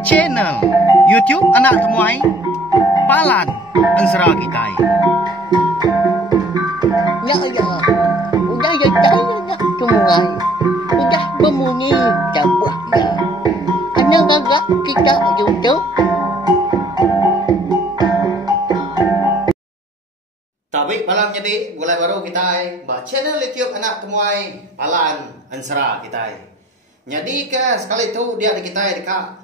Channel YouTube anak temuai Palan Ansara Kitai. Ya ya, udah ya nak temuai, udah berbunyi cabutnya. Anak gagak kita YouTube. Tapi malam jadi mulai baru kita buat channel YouTube anak temuai Palan Ansara Kitai. Jadi ke sekali itu dia di kita dekat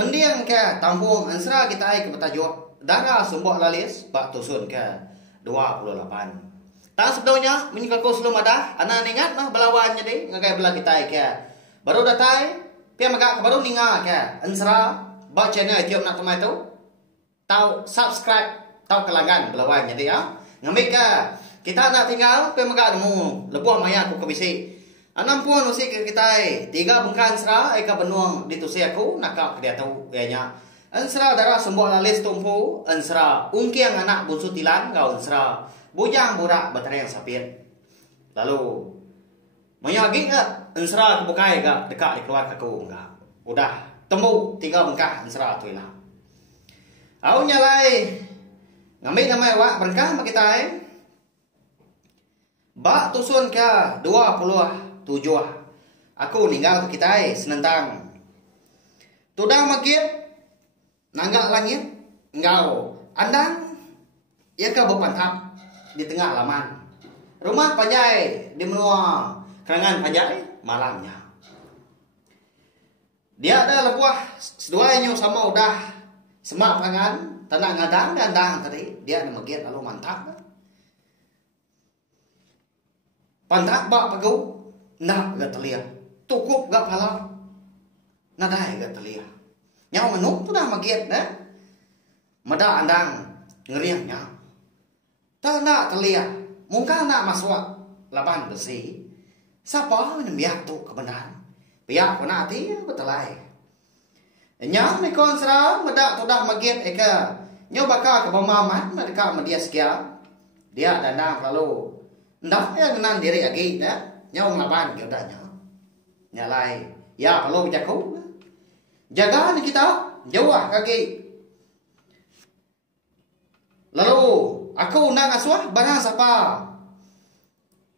mendiang ke tampung Ansara Kitai ke bertajuk Darah Sumbok Lalis bak tusun ke 28. Tak sebelumnya menyikaku sebelum ada anak ingat mah belawan jadi ngagai belah kita ke baru datai pia magak baru ninga ke Ansara bak channel YouTube anak temuai tu tahu subscribe tahu kelangan belawan jadi ya. Ngambil ke kita nak tinggal pe magak nemu lebuh maya aku kebisi. Anam pun usi ke kita 3 bungkan Ansara eka benuang ditusi aku nak ke dia tahu gayanya. Ansara darah Sumbok Lalis tumpu Ansara ungkiang anak bunsu tilan kau Ansara bujang burak baterai yang sapit. Lalu menyagi enggak Ansara kebukai enggak dekat di keluarga aku enggak. Udah temu 3 bungkah Ansara tu lah. Au nyalai ngambil nama awak berkah mak kita bak tusun ke 27. Aku ninggal ke kita senentang. Tudang magit nanggak langit engkau andang ia ke berpantap di tengah halaman. Rumah Panjai di menua kerangan Panjai malamnya. Dia ada lebuah seduanya sama udah semak pangan tanah ngadang tadi dia ada magit lalu mantap. Pantak bak pagau nak gak telia tukup gak pala nadai gak telia nyau menuk tu dah magit dah mada andang ngeriangnya tak nak telia mungkin nak masuk laban besi siapa yang biak tu kebenaran biak ko nanti betelai nyau ni kon Ansara mada tu dah magit eka nyau bakal ke pemamat mereka media sekian dia dandang lalu ndak ya nan diri lagi dah nyau laban ke danya nyalai ya perlu jago jaga ni kita jauh kaki. Lalu aku undang asuh barang siapa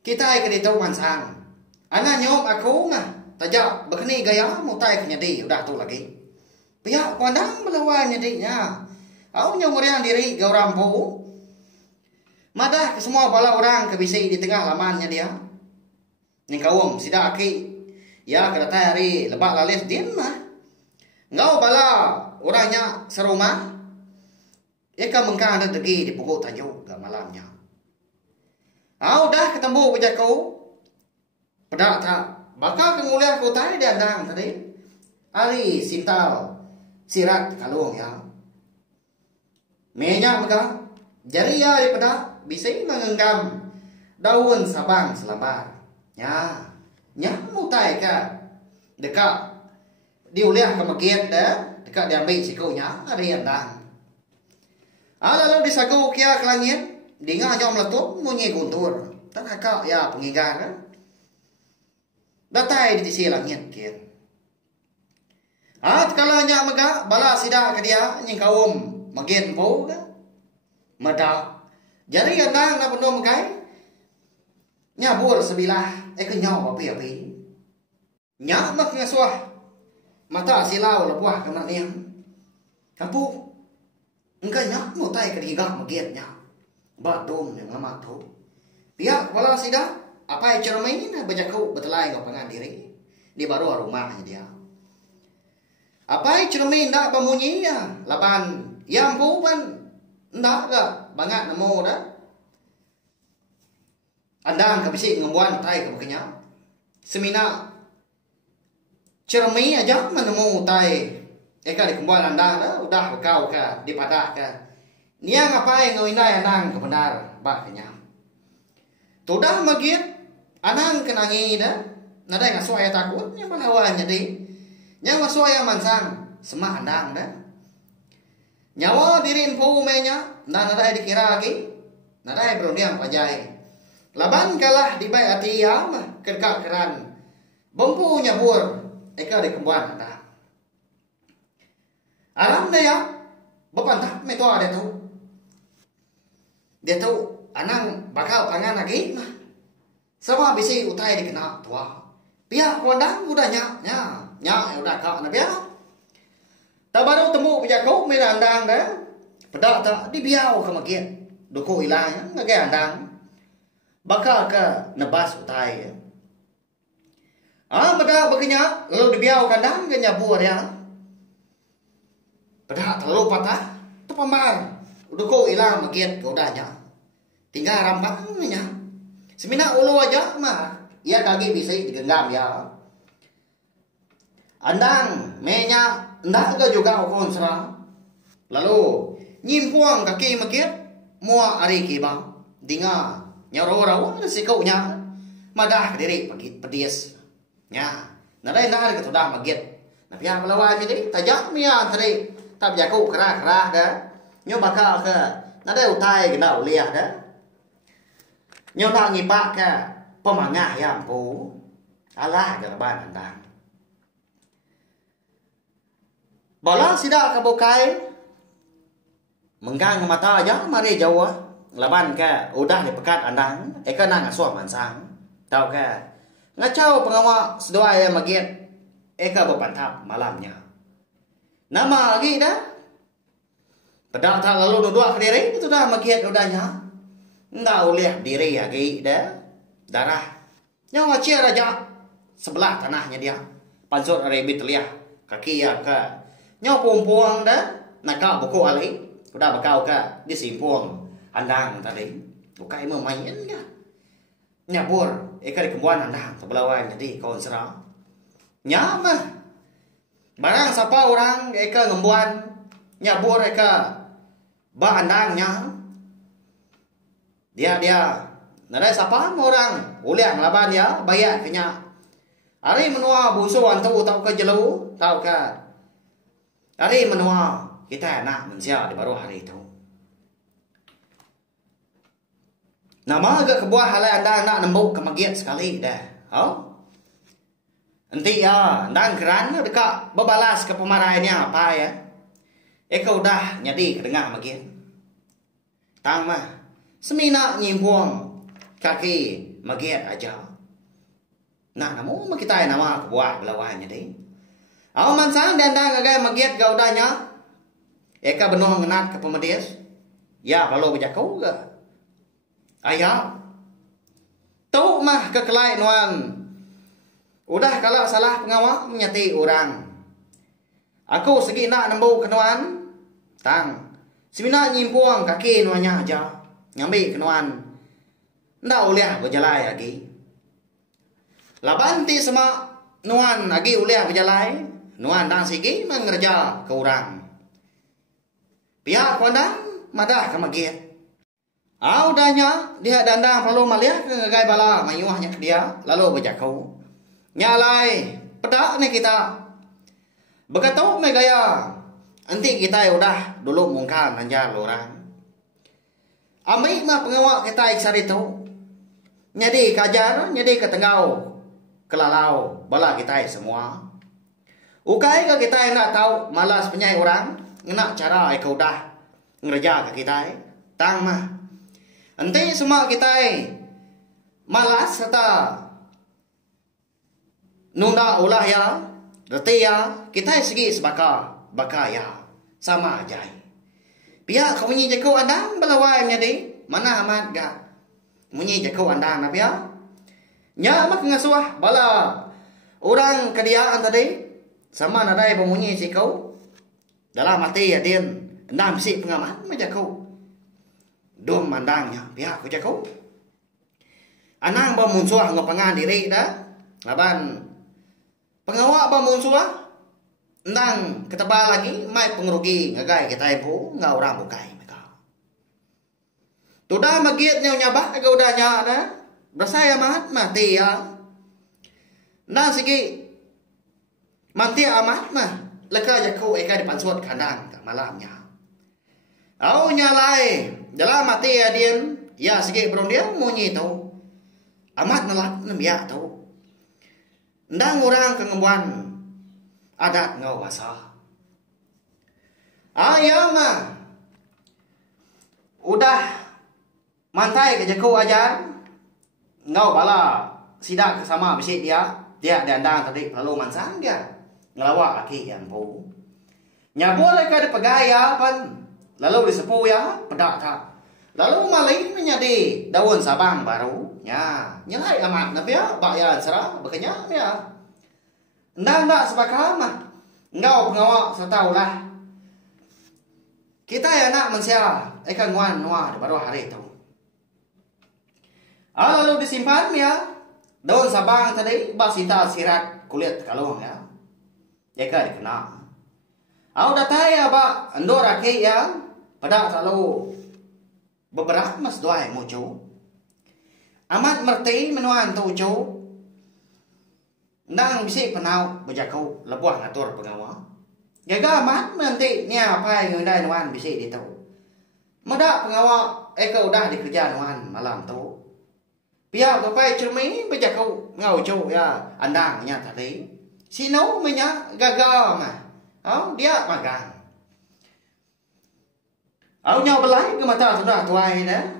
kita ke di tahu mansang anak nyom aku ngah tajak begini gaya mutai ke nyadi udah tu lagi pihak pandang melawan nyadinya au nyom orang diri gau rampu madah ke semua bala orang kebisi di tengah lamannya dia ning kawum sida aki ya kereta hari lebak lalis din mah ngau bala orangnya serumah eka mengkang ada degi di pokok tajuk ke malamnya au dah ketemu bejaku pedak tak bakal kenguliah ku tadi dia andang tadi ari sintal sirat kalung ya menyak mega jari ya di pedak bisa mengenggam daun sabang selabar ya nyam mutai ka dekat diuliah ke magit dah dekat diambil sikunya ada yang dang lalu disagu kia ke langit dengar nyom letup munyi guntur tanaka ya pengigar kan datai di sisi langit kir kalau nya mega bala sida ke dia nying kaum magin po kan meda jari yang dang na penuh megai nyabur sebilah kenyau api nyak mak ngasuah mata silau lebuah ke nak niang kapu engkau nyak mutai ke digak magitnya batum yang lama tu pihak wala sida apa cermin bajaku betelai ngapangan diri di baru rumahnya dia apa cermin dak pamunyi ya laban yang pupan ndak gak bangat nemu dah andang kabisi ngembuan tai ke bekenya semina cermi aja menemu tai eka di kembuan andang dah udah bekau ka di padah ka niang apa yang ngawinai andang ke benar bak kenya tudah magit andang kenangi dah nada ngasuai takut yang panawan jadi yang ngasuai mansang semah andang dah nyawa diri info umenya nada dikira lagi nada berundiang pajai laban kalah di baik hati ya mah kerkak keran bumpu nyabur eka di kembuan anda. Alam dia ya, bapantah metua dia tu. Dia tu anang bakal pangan lagi mah. Sama bisi utai dikena tua. Pihak kondang udah nya udah kau na pihak. Tak baru temu pihak kau merandang dah. Pedak tak dibiau ke makian. Doko hilang ngagai andang. Bakal ke nebas utai. Beda begenya lalu dibiau kandang ke nyabur ya. Pedak terlalu patah. Tu pambar. Doko hilang makian kau dah nya. Tinggal rampangnya. Semina ulu aja mah. Ia kaki bisa digenggam ya. Andang menya ndak ke juga konsra. Lalu nyimpuang kaki makit mua ari kiba. Dinga nyaro-rawa sikaunya. Madah diri pagit pedis. Nya, nadai nar ke sudah magit. Na pihak lawan jadi tajak mia tadi. Tak jago kerah-kerah dah. Nyo bakal ke nadai utai kena uliah dah. Nyo nak ngipak ke pemangah ya ampu. Alah galaban andang. Bola sidak ke bukai. Menggang mata aja mari jauh. Laban ke udah dipekat andang. Eka nang asuh mansang. Tahu ke ngacau pengawak sedua yang magit. Eka berpantap malamnya. Nama lagi dah. Pedak tak lalu duduk ke diri. Itu dah magit udahnya. Ndak ulih diri lagi dah. Darah. Nyawa ngacir aja. Sebelah tanahnya dia. Pansur rebit liah. Kaki ya ke. Nyawa pumpuang dah. Nakal buku alih. Udah bakau ke disimpuang andang tadi. Bukai memain ya. Nyabur. Eka di kembuan andang. Sebelawan jadi kawan serang. Nyamah. Barang siapa orang eka ngembuan. Nyabur eka. Ba andangnya. Dia. Nadai siapa orang. Uliah ngelaban ya. Bayar kenya. Hari menua busu antu tau ke jelu. Tau ke. Hari menua. Kita nak mensia di baru hari itu. Nama agak kebuah halai anda nak nembuk ke magiat sekali dah. Oh? Nanti ya, anda keran dekat berbalas ke pemarainya apa ya? Eka udah nyadi kedengah magiat. Tang mah, semina nyimpuang kaki magiat aja. Nah, namun kita nama kebuah belawannya deh. Aw mansang dan anda ngagai magiat gak udahnya. Eka benar ngenat ke pemedis. Ya, kalau berjakau ke. Ayah. Tahu mah kekelai nuan. Udah kalau salah pengawak menyati orang. Aku segi nak nembu ke nuan. Tang. Semina nyimpuang kaki nuannya aja. Ngambil ke nuan. Ndak uliah berjalai lagi. Labanti sama nuan lagi uliah berjalai. Nuan dan segi mengerja ke orang. Pihak kondang madah ke magiat. Udahnya dia dandang perlu maliah ke ngagai bala mayuahnya ke dia lalu berjakau. Nyalai pedak ni kita. Begitu me gaya. Nanti kita udah dulu mungkan nanjar orang. Ambil mah pengawak kita iksar itu. Nyadi kajar, nyadi ketengau. Kelalau bala kita semua. Ukai ke kita nak tahu malas penyai orang. Nak cara kau dah ngerja ke kita. Tang mah. Nanti semua kita malas serta nunda ulah ya. Reti ya. Kita segi sebaka ya. Sama aja. Pihak kau menyi jakau andang belawai nyadi. Mana amat gak. Menyi jakau andang na pihak. Nya mak ngasuah bala orang kediaan tadi. Sama nadai pemunyi sikau. Dalam hati ya din. Endam si pengamat majakau. Dom mandangnya pihak ku jakau. Anang ba munsuah ngapangan diri dah. Laban pengawak ba munsuah. Endang ketebal lagi mai pengerugi ngagai kita ibu ngau orang bukai mereka. Tudah magiat nyabak ke udahnya dah. Bersaya mat mati ya. Nang sigi mati amat mah. Leka jakau eka dipansut kandang ke malamnya. Au nyalai dalam mati ya din. Ya segi belum dia munyi tau. Amat nelak nem ya tau. Ndang orang ke ngembuan adat ngau masa. Ayam udah mantai ke jaku ajar ngau bala sidak sama bisi dia dandang tadi lalu mansang dia ngelawa aki yang pu. Nya boleh ke pegaya pan lalu disepu ya pedak tak. Lalu malai menjadi daun sabang baru. Ya, nyelai amat na ya, bayan serah bekenya ya. Ndang ndak sebakal mah. Ngau pengawak setau lah. Kita ya nak mensia, kan nguan nuah baru hari itu. Lalu disimpan ya. Daun sabang tadi basita sirat kulit kalung ya. Jika dikena. Udah tanya ba andora ke ya. Pada selalu beberapa mas doai muncul. Amat merti menuan tu jo. Nang bisi penau berjakau lebuah ngatur pengawa. Gaga amat nanti nya apa yang dai nuan bisi di tu. Meda pengawa eka udah dikerja nuan malam tu. Pia ko pai cermin berjakau ngau jo ya andang nya tadi. Sinau menya gaga mah. Dia magang. Nya belai ke mata sudah tuai dah.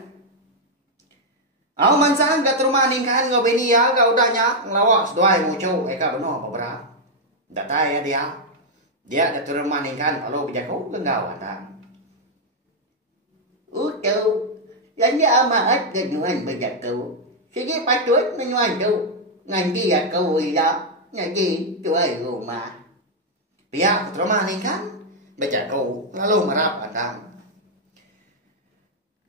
Mansang kat rumah ningkan ngau bini ya kau udahnya ngelawas doai muncul eka benar beberapa. Data ya dia kat rumah ningkan kalau bijakau gengau ada. Utuh, yang dia amat kenuan bijakau. Sige patut menyuan tu. Ngan dia kau ya ngaji tuai rumah. Pihak kat rumah ningkan bijakau lalu merap ada.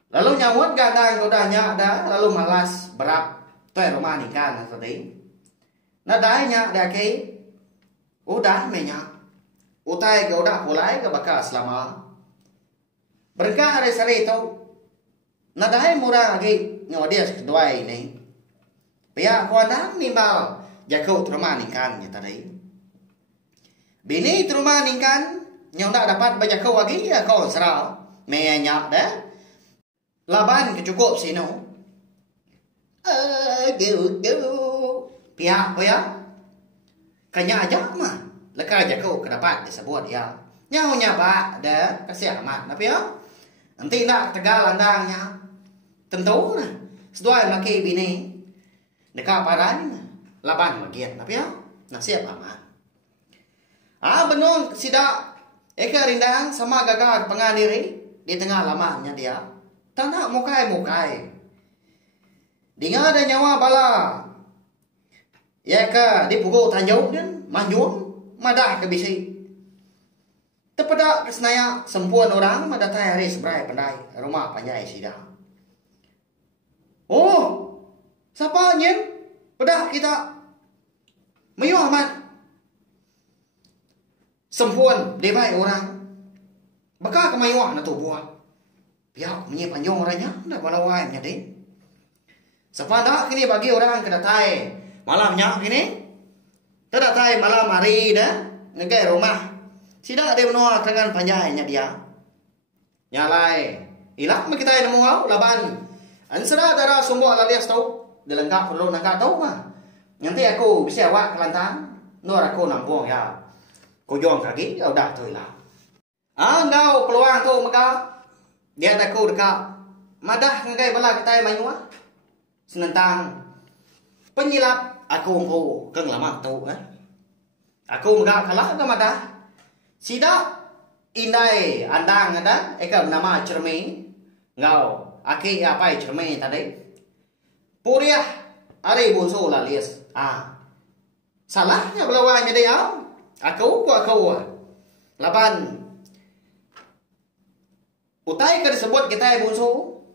Lalu nyawut gadang udahnya ada lalu malas berap tuai rumah nikah tadi. Nadainya ada ke udah menya utai ke udah pulai ke bakal selama berkah hari sari itu nadai murah lagi nyodias kedua ini. Pihak kuandang nimbal jakau rumah nikah tadi. Bini rumah nikah nyodak dapat bajakau lagi ya kau serau menyak dah. Laban kecukup sino. Aduh. Pihak apa ya? Kanya aja mah. Leka aja kau kedapat disebut ya. Nyaunya pak dah kasih amat. Tapi ya. Nanti nak tegal landangnya. Tentu lah. Sedua laki bini. Dekat paran. Laban bagian. Tapi ya. Nasib amat. Benon sidak. Eka rindang sama gagal pengadiri. Di tengah lamanya dia. Tanah mukai. Dengar ada nyawa bala. Ya ke dipukul tanjau dan manjung madah ke bisi. Tepada kesenaya sempuan orang madatai hari seberai pandai rumah panjai sidah. Oh, siapa nyen? Pedah kita meyuh amat. Sempuan debai orang. Bakal kemayuah na tu buah. Pihak punya panjang orangnya dah balawai jadi. Sepada kini bagi orang kedatai malamnya kini. Terdatai malam hari dah ngegai rumah. Sida ada menua dengan panjangnya dia. Nyalai. Ilak kita yang mau laban. Ansara darah sumbu alias tahu. Dilengkap perlu nak tahu mah. Nanti aku bisa awak kelantang. Nur aku nampung ya. Kujong kaki ya udah tu lah. Ngau peluang tu maka dia ada ku dekat madah ngai bala kita mayuah senentang penyilap aku umpu keng lama tu aku enggak kalah ke madah sida indai andang ada eka nama cermin ngau aki apa cermin tadi puriah ari bunso lalias salahnya belawanya dia aku laban utai ke disebut kita bunso.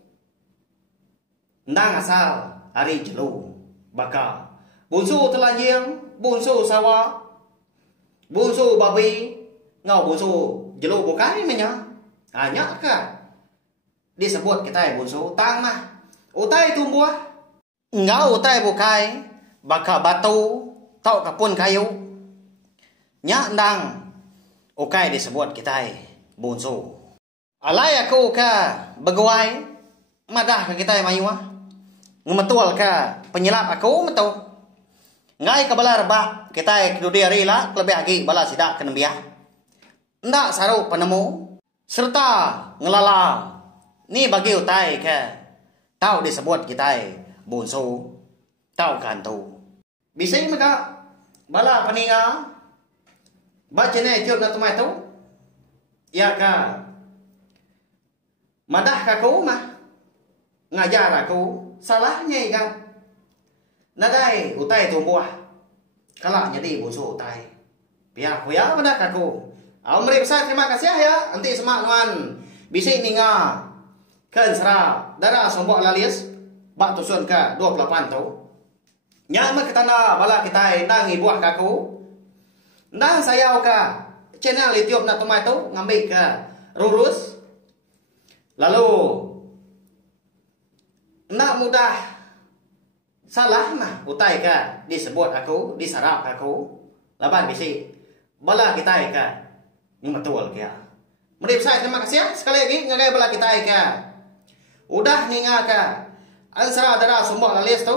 Ndang asal hari jelu baka. Bunso telanjang, bunso sawa, bunso babi, ngau bunso jelu bukai menya. Hanya ka disebut kita bunso tang mah. Utai tumbuh. Ngau utai bukai baka batu tau kapun kayu. Nya ndang ukai disebut kita bunso. Alai aku ka begawai madah ke kita mayuah. Ngemetual ka penyelap aku metu. Ngai kabala rebak kita kedudi hari lah lebih lagi bala sidak kenembia. Ndak saru penemu serta ngelala ni bagi utai ke tau disebut kita bunsu tau kantu. Bisa mereka bala peninga baca ni tiup na tumai tu ya ka madah kaku mah ngajar aku salahnya kan nadai utai tumbuh kalau jadi bunsu utai pihak ya madah kaku Amri besar terima kasih ya nanti semak nuan bisa ninga kan serah darah sombok lalis bak tusun ke 28 tu nyama ketana bala kita nangi buah kaku nang sayau ka channel YouTube nak tumai tu ngambil ke lurus lalu nak mudah salah mah utai ka disebut aku disarap aku laban bisi bala kita ka ini betul kia mari saya terima kasih sekali lagi ngagai bala kita ka udah ninga ka ansara darah sumbok lalis tu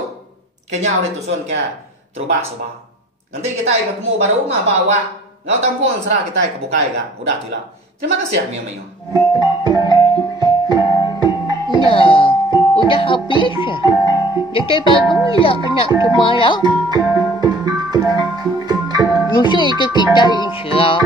kenyau ditusun ka terubah semua nanti kita ketemu baru mah bawa ngau tampung serah kita kebukai ka udah tu lah terima kasih ya Mio. Nah, udah habis ya. Jadi baru ya anak semua ya. Nyusul ke kita insya